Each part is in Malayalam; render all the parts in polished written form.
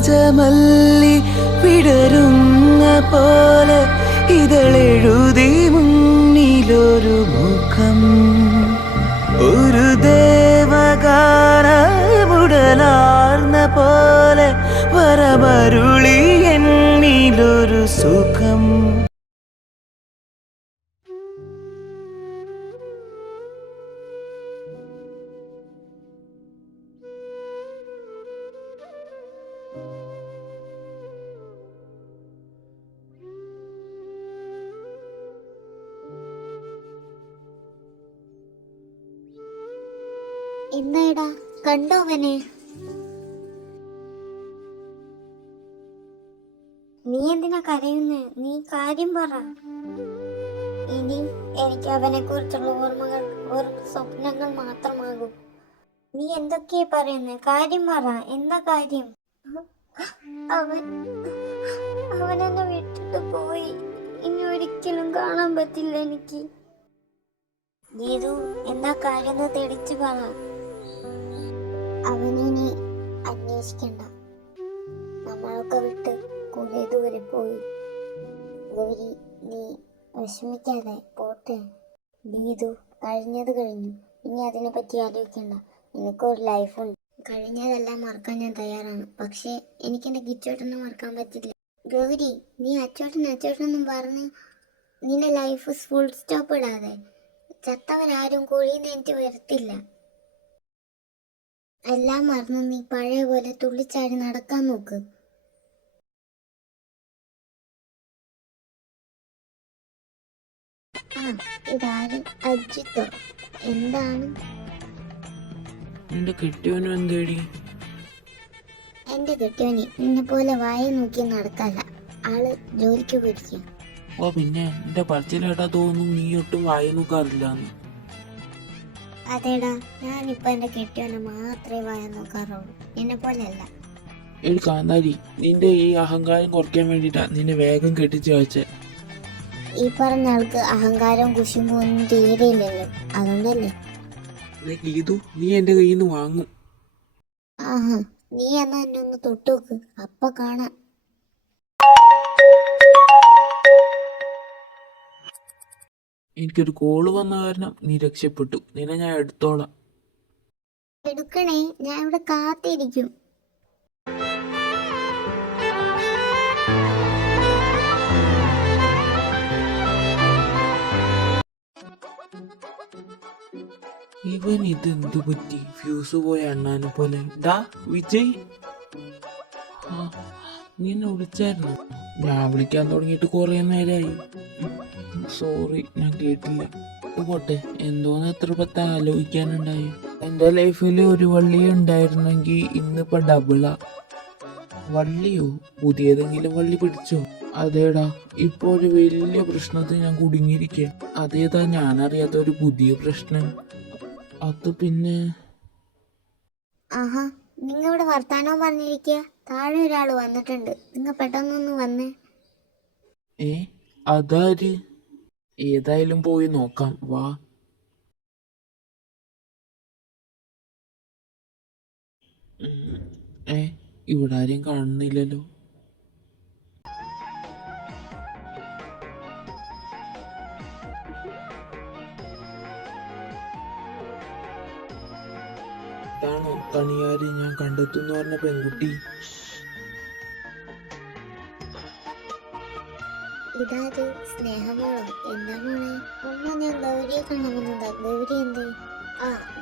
രാജമല്ലി വിടരുന്ന പോലെ ഇതളെഴുതി മുന്നിലൊരു മുഖം ഒരു ദേവഗാനമുടലാർന്ന പോലെ വരമരുളി എന്നിലൊരു സുഖം. എന്തായടാ, കണ്ടോ അവനെ? നീ എന്തിനാ കരയുന്നേ? നീ കാര്യം പറ. ഇനി എനിക്ക് അവനെ കുറിച്ചുള്ള ഓർമ്മകൾ വെറും സ്വപ്നങ്ങൾ മാത്രമാകും. നീ എന്തൊക്കെയാ പറയുന്നേ? കാര്യം പറ, എന്താ കാര്യം? അവനെന്നെ വിട്ടിട്ട് പോയി. ഇനി ഒരിക്കലും കാണാൻ പറ്റില്ല എനിക്ക്. ഗീതു, എന്താ കാര്യം തെളിച്ചു പറ. അവനിനി അന്വേഷിക്കണ്ട. നമ്മളൊക്കെ വിട്ട് കുറെ ദൂരെ പോയി. ഗൗരി, നീ വിഷമിക്കാതെ പോട്ടെ. ഗീതു, കഴിഞ്ഞത് കഴിഞ്ഞു. ഇനി അതിനെ പറ്റി ആലോചിക്കണ്ട. എനിക്കൊരു ലൈഫുണ്ട്. കഴിഞ്ഞതെല്ലാം മറക്കാൻ ഞാൻ തയ്യാറാണ്. പക്ഷെ എനിക്ക് എൻ്റെ ഗിച്ചോട്ടനെ മറക്കാൻ പറ്റില്ല. ഗൗരി, നീ അച്ചോട്ടനെന്നും പറഞ്ഞ് നിന്റെ ലൈഫ് ഫുൾ സ്റ്റോപ്പ് ഇടാതെ. ചത്തവരാരും കുഴിയിൽ നിന്ന് വരത്തില്ല. എല്ലാം മറന്ന് നീ പഴയ പോലെ തുള്ളിച്ചാടി നടക്കാൻ നോക്ക്. ഇതാര്? അജിത്തോ? എന്താണ്? എന്റെ കെട്ടിയവനും എന്തേടി? എന്റെ കെട്ടിയവന് നിന്നെ പോലെ വായ നോക്കി നടക്കല്ല. ആള് ജോലിക്ക് പോയിരിക്കും. ഓ പിന്നെ എന്റെ പറച്ചിലേട്ടാ തോന്നും നീ ഒട്ടും വായ നോക്കാറില്ല. അതേടാ, ഞാനിപ്പോ എന്റെ കെട്ടിയവനെ മാത്രമേ വായ നോക്കാറുള്ളൂ. എന്നെ പോലെയല്ല. എടി കാന്താരി, നിന്റെ ഈ അഹങ്കാരം കുറയ്ക്കാൻ വേണ്ടിട്ടാ നിന്നെ വേഗം കെട്ടിച്ച് വെച്ചേ. ഈ പറഞ്ഞ ആൾക്ക് അഹങ്കാരവും കുശുമ്പും ഒന്നും തീരെയില്ലല്ലോ, അതുകൊണ്ടല്ലേ. ഗീതു, നീ എന്റെ കയ്യിൽ നിന്ന് വാങ്ങും. ആഹാ, നീ എന്നാ എന്നെ ഒന്ന് തൊട്ടുനോക്ക്, അപ്പൊ കാണാം. എനിക്കൊരു കോള് വന്ന കാരണം നീ രക്ഷപ്പെട്ടു. നിന്നെ ഞാൻ എടുത്തോളാം. എടുക്കണേ, ഞാൻ ഇവിടെ കാത്തിരിക്കും. ഇവൻ ഇതെന്തു പറ്റി? ഫ്യൂസ് പോയ അണ്ണാനെ പോലെ. ഡാ വിജയ്, നീ എന്നെ വിളിച്ചായിരുന്നു? ഞാൻ വിളിക്കാൻ തുടങ്ങിയിട്ട് കുറെ നേരമായി. സോറി, ഞാൻ കേട്ടില്ല. പോട്ടെ, എന്തോന്ന് എത്ര പത്ത് ആലോചിക്കാനുണ്ടായി. എന്റെ ലൈഫിൽ ഒരു വള്ളി ഉണ്ടായിരുന്നെങ്കിൽ ഇന്നിപ്പോ ഡബിളാ. വള്ളിയോ? പുതിയതെങ്കിലും വള്ളി പിടിച്ചോ? അതേടാ, ഇപ്പൊ ഒരു വലിയ പ്രശ്നത്തിൽ ഞാൻ കുടുങ്ങിയിരിക്കുക. അതേതാ ഞാനറിയാത്ത ഒരു പുതിയ പ്രശ്നം? അത് പിന്നെ ആഹാ, നിങ്ങ ഇവിടെ വർത്താനവും പറഞ്ഞിരിക്കുക. താഴെ ഒരാള് വന്നിട്ടുണ്ട്. നിങ്ങ പെട്ടെന്നൊന്ന് വന്നേ. അതാര്? ഏതായാലും പോയി നോക്കാം, വാ. ഇവിടെ ആരെയും കാണുന്നില്ലല്ലോ. ഇതാണോ കണിയാരി ഞാൻ കണ്ടെത്തുന്നു പറഞ്ഞ പെൺകുട്ടി? ഇതാര്? സ്നേഹമോളോ? എന്താ മോളെ? അമ്മ, ഞാൻ ഗൗരിയെ കാണാൻ വന്നതാ. ഗൗരി എന്തേ?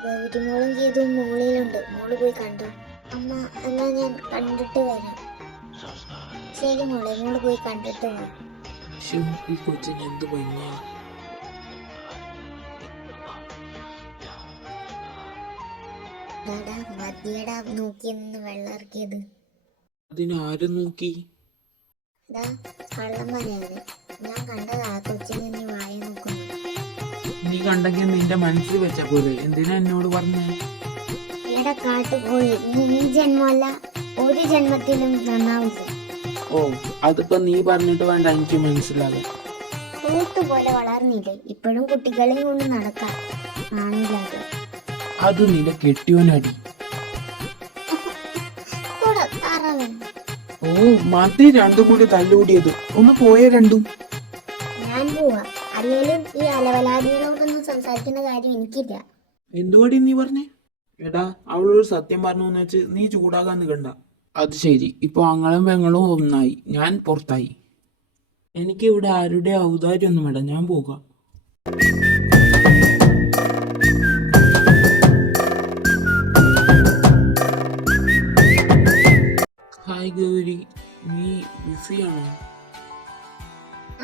ഗൗരി മോളും ഗീതും മോളിലുണ്ട്. മോള് പോയി കണ്ടോ. അമ്മ, എന്നാ ഞാൻ കണ്ടിട്ട് വരാം. ശരി മോളെ, മോള് പോയി കണ്ടിട്ട് വാ. ഈ കൊച്ചിന് എന്ത് ഭംഗിയാ. മതിയടാ നോക്കി നിന്ന് വെള്ളം ഇറക്കിയത്. അതിനാരും നോക്കി? കള്ളം പറയാതെ, ഞാൻ കണ്ടതാ കൊച്ചിനെ നീ വായ നോക്കുന്നു. നീ കണ്ടെങ്കിൽ നിന്റെ മനസ്സിൽ വെച്ച പോലെ എന്തിനാ എന്നോട് പറഞ്ഞേ? എടാ കാട്ടുപോയി, നീ ഈ ജന്മമല്ല ഒരു ജന്മത്തിലും നന്നാവില്ല. ഓ, അതിപ്പോ നീ പറഞ്ഞിട്ട് വേണ്ട എനിക്ക് മനസ്സിലാകാം. പോലെ വളർന്നില്ലേ, ഇപ്പോഴും കുട്ടികളെയും കൊണ്ട് നടക്കാം. ആണില്ലാതെ അത് നിന്റെ കെട്ടിയോനടി. ഓ മതി രണ്ടും കൂടി തല്ലുകൂടിയത്. ഒന്ന് പോയ രണ്ടും. ഞാൻ പോവാ. അല്ലേലും ഈ അലവലാദികളോടൊന്നും സംസാരിക്കുന്ന കാര്യം എനിക്കില്ല. എന്തുവാടി നീ പറഞ്ഞേ? എടാ അവളൊരു സത്യം പറഞ്ഞു വെച്ച് നീ ചൂടാകാൻ നിൽക്കണ്ട. അത് ശരി, ഇപ്പൊ ആങ്ങളും പെങ്ങളും ഒന്നായി, ഞാൻ പുറത്തായി. എനിക്ക് ഇവിടെ ആരുടെ ഔദാര്യൊന്നും വേണ്ട, ഞാൻ പോകാം. ഹായ് ഗൗരി, നീ ബിസിയാണോ?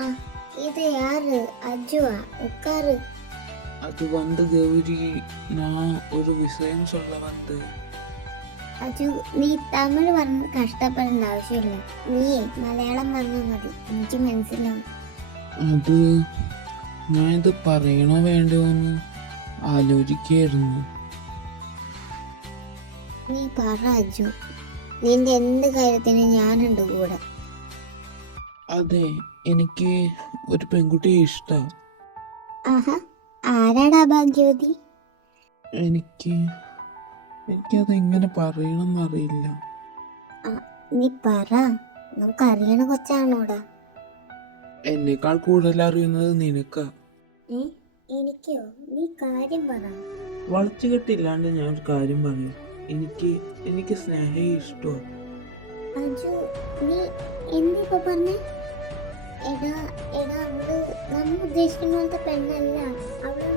ആ, ഇത് യാര്? അജുവാ? ഉക്കാറ്. அது வந்து கௌரி, நான் ஒரு விஷயம் சொல்ல வந்தேன். അജു, നീ തമിഴ് പറഞ്ഞ് കഷ്ടപ്പെടേണ്ട ആവശ്യമില്ല. നീ മലയാളം പറഞ്ഞാൽ മതി, എനിക്ക് മനസ്സിലാവും. അത് ഞാനിത് പറയണോ വേണ്ടോ എന്ന് ആലോചിക്കായിരുന്നു. നീ പറ അജു, നിന്റെ എന്ത് കാര്യത്തിനും ഞാനുണ്ട് കൂടെ. അതെ, എനിക്ക് ഒരു പെൺകുട്ടിയെ ഇഷ്ടമാണ്. ആഹാ, ആരാടാ ഭാഗ്യവതി? എനിക്കത് എങ്ങനെ പറയണമെന്നറിയില്ല. നീ പറ, നമുക്കറിയണ കൊച്ചാണോടാ? എന്നേക്കാൾ കൂടുതൽ അറിയുന്നത് നിനക്കാ. എനിക്കോ? നീ കാര്യം പറ. വളച്ചു കെട്ടില്ലാണ്ട് ഞാൻ ഒരു കാര്യം പറയാം. എനിക്ക് സ്നേഹയെ ഇഷ്ടമാണ്. അജു, നീ എന്നിപ്പോ പറഞ്ഞേ? എടാ എടാ, അവള് നമ്മൾ ഉദ്ദേശിക്കുന്ന പോലത്തെ പെണ്ണല്ല. അവള്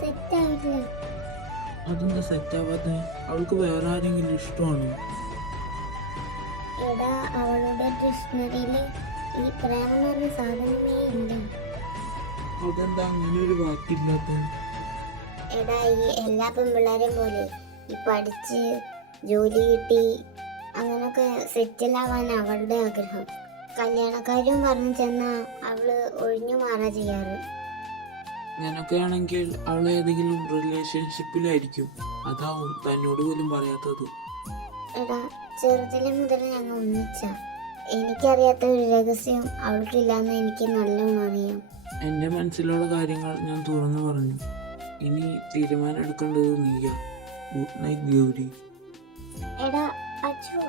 സെറ്റ് ആയിട്ടില്ല. അതെന്താ സെറ്റാവാതെ? അവൾക്ക് വേറെ ആരെങ്കിലും ഇഷ്ടമാണോ? എടാ, അവളുടെ ഡിക്ഷണറിയില് ഈ പ്രേമം എന്ന് പറഞ്ഞ സാധനമേ ഇല്ല. അതെന്താ അങ്ങനെ ഒരു വാക്കില്ലാത്ത? എടാ, ഈ എല്ലാ പെൺപിള്ളേരെയും പോലെ ഈ പഠിച്ച് ജോലി കിട്ടി അങ്ങനൊക്കെ സെറ്റിലാവാൻ അവളുടെ ആഗ്രഹം. കല്യാണക്കാരും പറഞ്ഞു ചെന്നാ അവള് ഒഴിഞ്ഞു മാറാ ചെയ്യാറ്. അങ്ങനൊക്കെയാണെങ്കിൽ അവൾ ഏതെങ്കിലും റിലേഷൻഷിപ്പിലായിരിക്കും. അതാവും തന്നോട് പോലും പറയാത്തത്. എടാ, ചെറുതിലെ മുതൽ ഞങ്ങൾ ഒന്നിച്ച. എനിക്കറിയാത്ത ഒരു രഹസ്യം അവൾക്കില്ലാന്ന് എനിക്ക് നല്ലോണം അറിയാം. എൻ്റെ മനസ്സിലുള്ള കാര്യങ്ങൾ ഞാൻ തുറന്നു പറഞ്ഞു. ഇനി തീരുമാനം എടുക്കേണ്ടത് നീയാ. Good night Gauri. എടാ അച്ചു.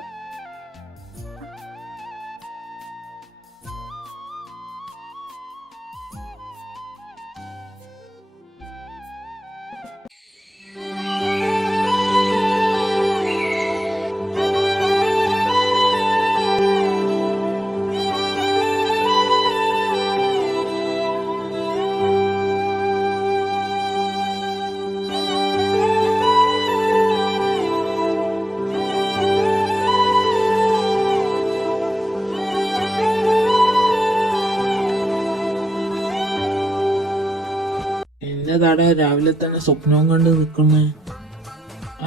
എൻ്റെ തട രാവിലെ തന്നെ സ്വപ്നവും കണ്ട് നിൽക്കുന്നേ.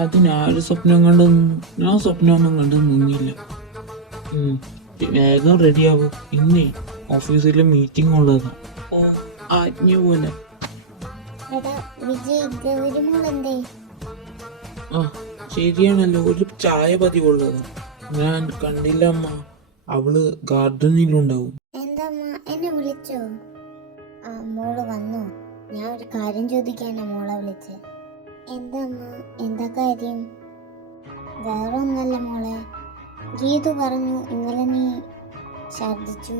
അത് ഞാനൊരു സ്വപ്നം കണ്ട് ഞാൻ സ്വപ്നമൊന്നും കണ്ട് നിന്നില്ല. വേഗം റെഡിയാവും, ഇന്നേ ഓഫീസിൽ മീറ്റിംഗ് ഉള്ളതാ. ഓ ആജ്ഞ പോലെ. എടാ വിജയ്, ഗൗരി മോളെന്തേ? ആ ശരിയാണല്ലോ, ഒരു ചായ പതിവുള്ളതാ. ഞാൻ കണ്ടില്ല അമ്മ, അവള് ഗാർഡനിലുണ്ടാവും. എന്താ അമ്മ, എന്നെ വിളിച്ചോ? ആ, മോള് വന്നോ? ഞാൻ ഒരു കാര്യം ചോദിക്കാനാ മോളെ വിളിച്ചേ. എന്താ അമ്മ, എന്താ കാര്യം? വേറെ ഒന്നല്ല മോളെ, ഗീതു പറഞ്ഞു ഇന്നലെ നീ ഛർദിച്ചു.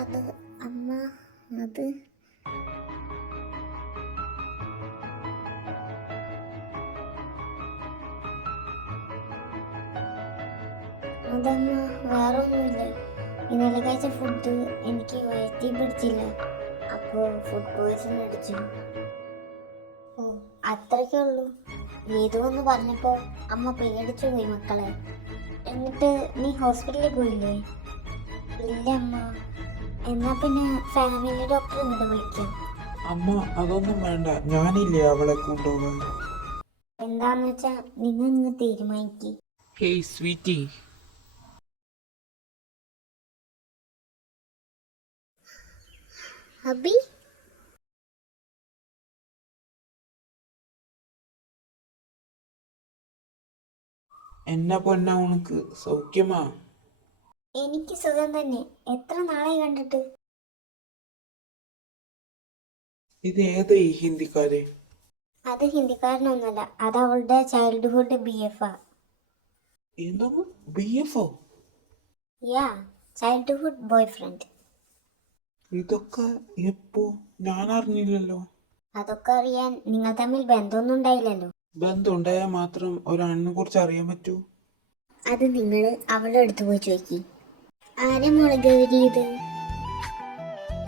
അത് അമ്മ, അത് അതമ്മ വേറെ ഒന്നുമില്ല. ഇന്നലെ കഴിച്ച ഫുഡ് എനിക്ക് വയറ്റി പിടിച്ചില്ല, അപ്പോൾ ഫുഡ് പോയ്സൺ അടിച്ചു. ഓ, അത്രയ്ക്കേ ഉള്ളൂ. ഗീതു എന്ന് പറഞ്ഞപ്പോൾ അമ്മ പേടിച്ചു പോയി മക്കളെ. എന്നിട്ട് നീ ഹോസ്പിറ്റലിൽ പോയില്ലേ? ഇല്ല അമ്മ. എന്നാ പിന്നെ ഫാമിലി ഡോക്ടർ ഇങ്ങോട്ട് വിളിക്കാം. അമ്മ അതൊന്നും വേണ്ട, ഞാനില്ലേ അവളെ കൊണ്ടുപോകാൻ. എന്താന്ന് വെച്ചാ നിങ്ങൾ ഇന്ന് തീരുമാനിക്ക്. Hey sweety. അബി, എന്നാ പൊന്ന ഉനക്ക് സൗഖ്യമാ? എനിക്ക് സുഖം തന്നെ. എത്ര നാളായി കണ്ടിട്ട്? ഇത് ഏതാ ഈ ഹിന്ദിക്കാരെ? അത് ഹിന്ദിക്കാരനൊന്നുമല്ല, അത് അവളുടെ ചൈൽഡ്ഹുഡ് BF. എന്തോ BFO? യാ, ചൈൽഡ്ഹുഡ് ബോയ് ഫ്രണ്ട്. ഇതൊക്കെ എപ്പോ? ഞാൻ അറിഞ്ഞില്ലല്ലോ. അതൊക്കെ അറിയാൻ നിങ്ങൾ തമ്മിൽ ബന്ധമൊന്നും ഉണ്ടായില്ലല്ലോ. ബന്ധം ഉണ്ടായാൽ മാത്രം ഒരാണിനെ കുറിച്ച് അറിയാൻ പറ്റൂ? അത് നിങ്ങൾ അവളുടെ അടുത്ത് പോയി ചോദിക്കി. ആരെ മോളെ ഗൗരി ഇത്?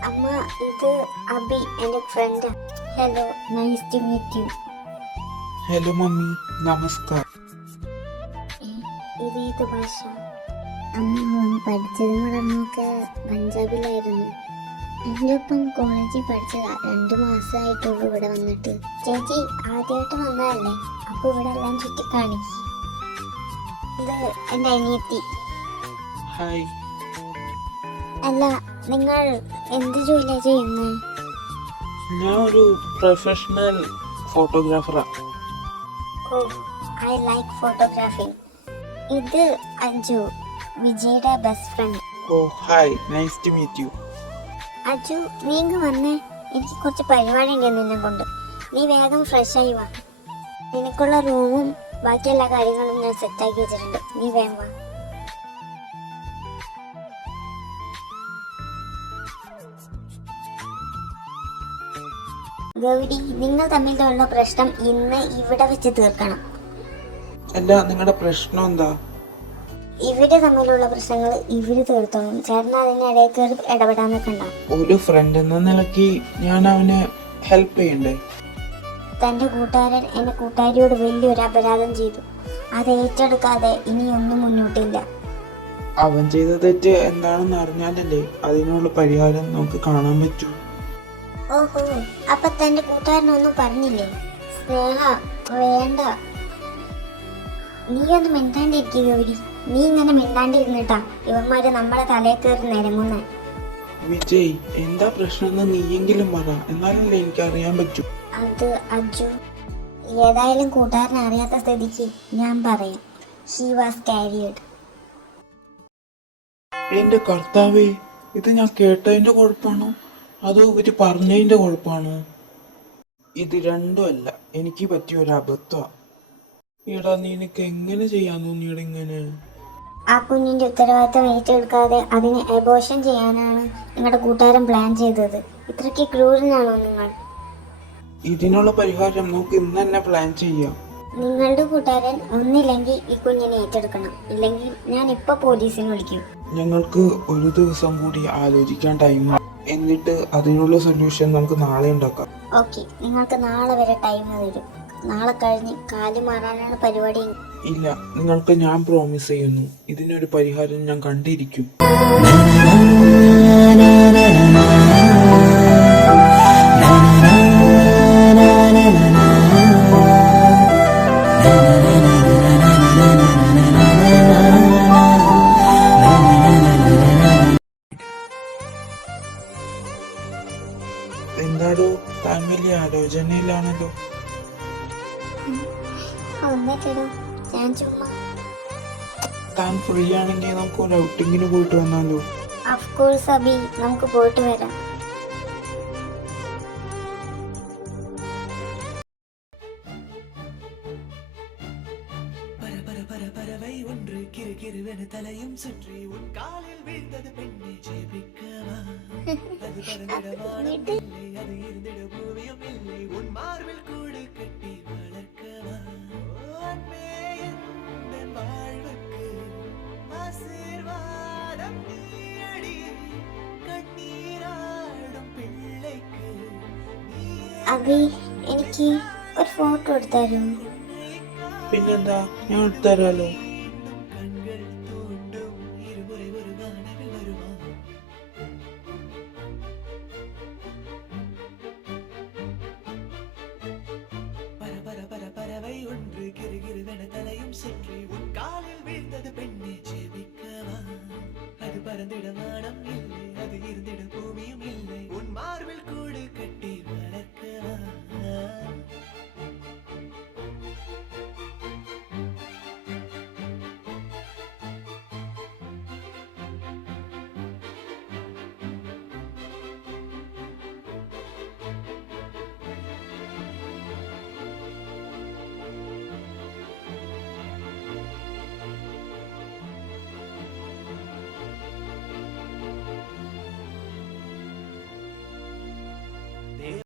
അമ്മ, ഇത് അബി, എൻ്റെ ഫ്രണ്ടാ. Hello, nice to meet you. Hello mummy, നമസ്കാരം. ഇത് ഏത് ഭാഷ? അമ്മ പഠിച്ചതും വളർന്നൊക്കെ പഞ്ചാബിലായിരുന്നു. എൻ്റെ ഒപ്പം കോളേജിൽ പഠിച്ചതാ. 2 മാസമായിട്ടുള്ളൂ ഇവിടെ വന്നിട്ട്. ചേച്ചി ആദ്യമായിട്ട് വന്നതല്ലേ, അപ്പോൾ ഇവിടെ എല്ലാം ചുറ്റിക്കാണിക്കും. ഇത് എൻ്റെ അനിയത്തി. ഹായ്. അല്ല, നിങ്ങൾ എന്ത് ജോലിയാണ് ചെയ്യുന്നത്? ഞാൻ ഒരു പ്രൊഫഷണൽ ഫോട്ടോഗ്രാഫറാ. Oh, I like photographing. ഇത് അഞ്ജു, വിജയുടെ best friend. Oh hi, nice to meet you. Aju, നീ ഇങ്ങ് വന്നേ. എനിക്ക് കുറച്ച് പരിപാടി ഉണ്ട് നിന്നെ കൊണ്ട്. നീ വേഗം ഫ്രഷ് ആയി വാ. നിനക്കുള്ള റൂമും ബാക്കി എല്ലാ കാര്യങ്ങളും ഞാൻ സെറ്റാക്കി വെച്ചിട്ടുണ്ട്. നീ വേഗം വാ. ഗൗരി, നിങ്ങൾ തമ്മിലുള്ള പ്രശ്നം ഇന്ന് ഇവിടെ വെച്ച് തീർക്കണം. അല്ല, നിങ്ങളുടെ പ്രശ്നം എന്താ? ഇവര് തമ്മിലുള്ള പ്രശ്നങ്ങൾ ഇവര് തീർത്തോളും. ചേട്ടൻ അതിനിടയിൽ കയറി ഇടപെടാൻ നിൽക്കണ്ട. ഒരു ഫ്രണ്ട് എന്ന നിലയ്ക്ക് ഞാൻ അവനെ ഹെൽപ്പ് ചെയ്യണ്ടേ? തൻ്റെ കൂട്ടുകാരൻ എൻ്റെ കൂട്ടുകാരിയോട് വലിയൊരു അപരാധം ചെയ്തു. അത് ഏറ്റെടുക്കാതെ ഇനിയൊന്നും മുന്നോട്ടില്ല. അവൻ ചെയ്ത തെറ്റ് എന്താണെന്ന് അറിഞ്ഞാലല്ലേ അതിനുള്ള പരിഹാരം നമുക്ക് കാണാൻ പറ്റൂ. ഓഹോ, അപ്പൊ തൻ്റെ കൂട്ടുകാരനൊന്നും പറഞ്ഞില്ലേ? സ്നേഹ, വേണ്ട. നീ ഒന്ന് മിണ്ടാണ്ടിരിക്കുക ഗൗരി. നീ ഇങ്ങനെ മിണ്ടാണ്ടിരുന്നിട്ടാ ഇവന്മാര് നമ്മളെ തലയിൽ കയറി നിരങ്ങുന്നേ. വിജയ്, എന്താ പ്രശ്നം നീയെങ്കിലും പറ, എന്നാലല്ലേ എനിക്ക് അറിയാൻ പറ്റൂ. അത് അജു, ഏതായാലും കൂട്ടുകാരനെ അറിയാത്ത സ്ഥിതിക്ക് ഞാൻ പറയാം. She was carried. എന്റെ കർത്താവേ, ഇത് ഞാൻ കേട്ടതിന്റെ കുഴപ്പമാണോ അതോ ഇവര് പറഞ്ഞതിന്റെ കുഴപ്പമാണോ? ഇത് രണ്ടുമല്ല, എനിക്ക് പറ്റിയ ഒരു അബദ്ധമാണ്. എടാ, നിനക്ക് എങ്ങനെ ചെയ്യാൻ തോന്നിയടാ ഇങ്ങനെ? ആ കുഞ്ഞിന്റെ ഉത്തരവാദിത്തം ഏറ്റെടുക്കാതെ അതിനെ അബോർഷൻ ചെയ്യാനാണ് നിങ്ങളുടെ കൂട്ടുകാരൻ പ്ലാൻ ചെയ്തത്. ഇത്രയ്ക്ക് ക്രൂരനാണോ നിങ്ങൾ? ഇതിനുള്ള പരിഹാരം നമുക്ക് ഇന്ന് തന്നെ പ്ലാൻ ചെയ്യാം. നിങ്ങളുടെ കൂട്ടുകാരൻ ഒന്നില്ലെങ്കിൽ ഈ കുഞ്ഞിനെ ഏറ്റെടുക്കണം, ഇല്ലെങ്കിൽ ഞാൻ ഇപ്പൊ പോലീസിനെ വിളിക്കും. ഞങ്ങൾക്ക് ഒരു ദിവസം കൂടി ആലോചിക്കാൻ ടൈം, എന്നിട്ട് അതിനുള്ള സൊല്യൂഷൻ നമുക്ക് നാളെ ഉണ്ടാക്കാം. ഓക്കെ, നിങ്ങൾക്ക് നാളെ വരെ ടൈം തരും. നാളെ കഴിഞ്ഞ് കാല് മാറാനാണ് പരിപാടി. ഇല്ല, നിങ്ങൾക്ക് ഞാൻ പ്രോമിസ് ചെയ്യുന്നു, ഇതിനൊരു പരിഹാരം ഞാൻ കണ്ടിരിക്കും. എന്താടോ, താൻ വലിയ ആലോചനയിലാണല്ലോ. ഒന്നിട്ടിടൂ, ഞാൻ ചുമ്മാ. താൻ ഫ്രീ ആണെങ്കിൽ നമുക്ക് ഒരു ഔട്ടിങ്ങിന് പോയിട്ട് വന്നാലോ? ഓഫ് കോഴ്സ് അബി, നമുക്ക് പോയിട്ട് വരാം. பறவை ஒன்று கிறுகிறுவென தலையும் சுற்றி உன் காலில் வீழ்ந்தது பெண்ணை ஜெபிக்கவா? அது பறந்திடவானமில்லை, அது இருந்திட பூமியும் இல்லை, உன் மார்பில் கூடு கட்டி வளர்க்கவா? அன்பே, என் வாழ்வுக்கு ஆசீர்வாதம் நீயடி, கண்ணீராடும் பிள்ளைக்கு അബി, എനിക്ക് ഒരു ഫോട്ടോ എടുത്താലോ? പിന്നെന്താ, ഞാൻ എടുത്തരാലോ. கண்கள் தூண்டும் இருமுறை ஒரு வானவில் வருமா? பறவை ஒன்று கிறுகிறுவென தலையும் சுற்றி உன் காலில் வீழ்ந்தது பெண்ணை ஜெபிக்கவா? அது பறந்திடவா?